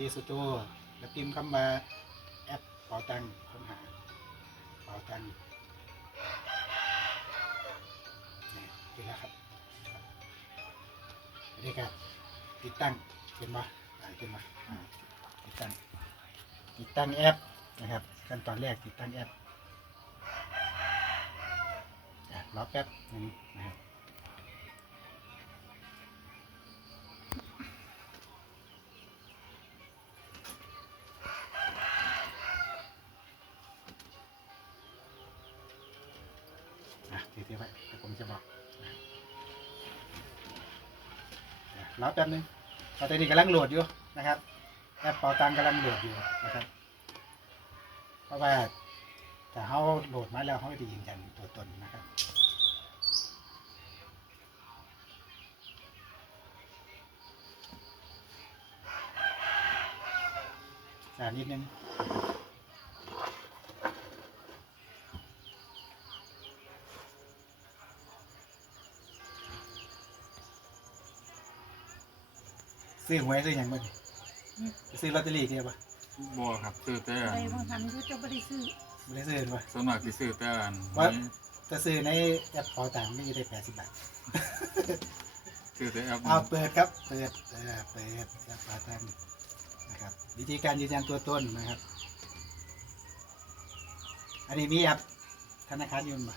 ที่สตูแล้วพิมพ์คำว่าแอปเป๋าตังค้นหาเป๋าตังนี่คือแล้วครับอันนี้ครับติดตั้งเป็นมาอ่าเป็นมาติดตั้งติดตั้งแอปนะครับขั้นตอนแรกติดตั้งแอปอะรอแป๊บนึงนะครับ จะบอกรอแป๊บนึงตอนนี้กำลังโหลดอยู่นะครับแอปเป่าตังกำลังโหลดอยู่นะครับ เพราะว่าถ้าเขาโหลดมาแล้วเขาจะยืนยันตัวตนนะครับอ่านิดนึง ซื้อหวยซื้ออย่างบ้างซื้อลอตเตอรี่เทียบปะบัวครับซื้อแต่ไปอันบางครั้งก็จะไม่ได้ซื้อไม่ได้ซื้อปะส่วนมากที่ซื้อแต่อันว่านี้ถ้าซื้อในแอปเป๋าตังค์ไม่ได้แปดสิบบาทซื้อแต่แอปเอาเปิดครับ เปิดเออเปิดแอปเป๋าตังค์นะครับ วิธีการยืนยันตัวตนนะครับ อันนี้มีแอปธนาคารอยืนปะ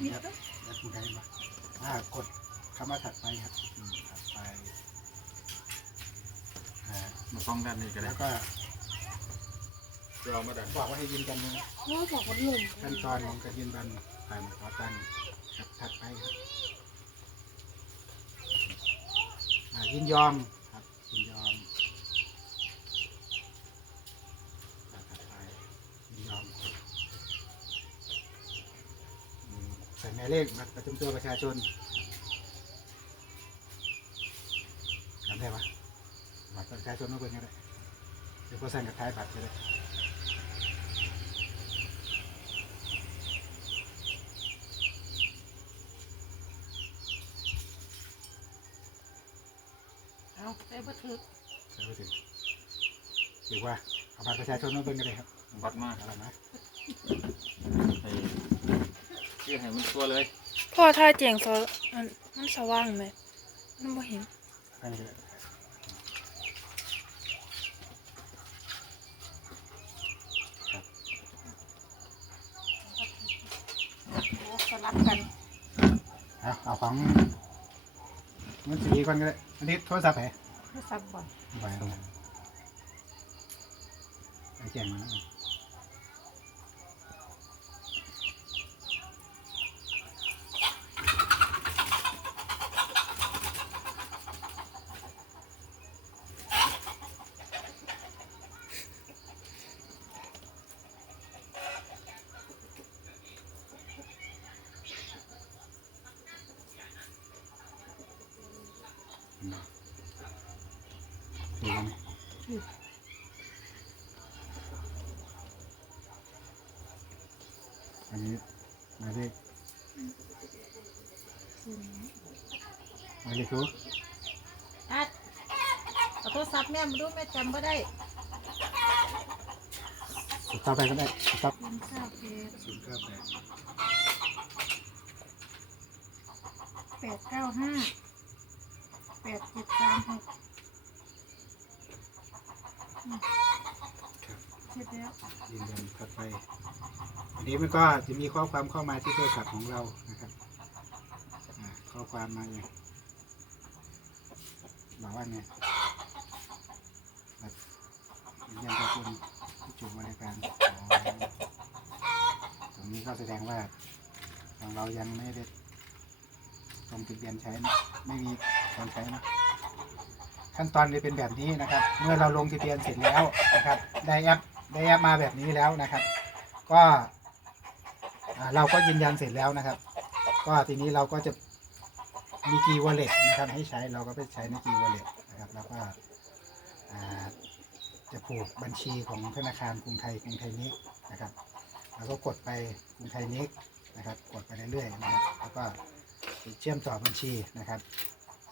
มีแอปก็แอปธนาคารปะอ่ากดคำว่าถัดไปครับอืมถัดไปอ่า มาฟ้องด้านนี้ก็ได้แล้วก็จะเอามาดันบอกว่าให้ยืนยันนะเพราะว่าบอกว่าหนุ่มขั้นตอนของการยืนยันผ่านขอตังค์ครับถัดไปครับอ่ายินยอมครับยินยอมอ่าถัดไปยินยอมอืมใส่หมายเลขบัตรประจำตัวประชาชนจำได้ปะ บัตรประชาชนต้องเป็นยังไงเดี๋ยวพอสั่งกับท้ายบัตรก็ได้เอาไปบันทึกใช่ไหมถึงถือว่าเอาบัตรประชาชนต้องเป็นกันเลยครับบัดมากเอาละนะให้ชื่อให้มันตัวเลย พ่อถ้าเจียงสวมันมันสว่างไหมมันบ่เห็น อันนี้ก็ได้ สลับกัน เอาเอาของมันสีก่อนก็ได้อันนี้โทรศัพท์ไหนโทรศัพท์ก่อนไปเอาไปแจ้งมาแล้ว ดูกันอันนี้หมายเลขหมายเลขทูอะเอาโทรศัพท์แม่มาดูแม่จำไม่ได้สุดต่อไปก็ได้สุดต่อคุณทราบเพจศูนย์เก้าแปดแปดเก้าห้า แปดเจ็ดสามหกอืมครับเสร็จแล้วยืนยันถัดไป อันนี้มันก็จะมีข้อความเข้ามาที่โทรศัพท์ของเรานะครับอ่าข้อความมาอย่างบอกว่าไงแบบยืนยันตัวตนผู้จุบริการอ๋อตรงนี้ก็แสดงว่าของเรายังไม่ได้ลงทะเบียนใช้ไม่มี คนใช้นะขั้นตอนจะเป็นแบบนี้นะครับ เมื่อเราลงทะเบียนเสร็จแล้วนะครับ ได้แอปได้แอปมาแบบนี้แล้วนะครับ ก็เราก็ยืนยันเสร็จแล้วนะครับ ก็ทีนี้เราก็จะมีกีวอลเล็ตนะครับ ให้ใช้เราก็ไปใช้ในกีวอลเล็ตนะครับแล้วก็จะผูกบัญชีของธนาคารกรุงไทยกรุงไทยนิกนะครับแล้วก็กดไปกรุงไทยนิกนะครับ กดไปเรื่อยๆนะครับแล้วก็เชื่อมต่อบัญชีนะครับ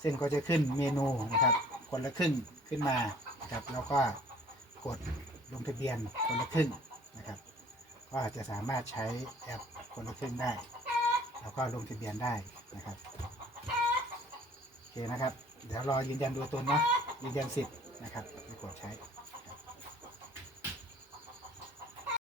ซึ่งก็จะขึ้นเมนูนะครับ คนละครึ่งขึ้นมานะครับแล้วก็กดลงทะเบียนคนละครึ่งนะครับ ก็อาจะสามารถใช้แอปคนละครึ่งได้ แล้วก็ลงทะเบียนได้นะครับโอเคนะครับ เดี๋ยวรอยืนยันตัวตนนะยืนยันสิทธิ์นะครับไปกดใช้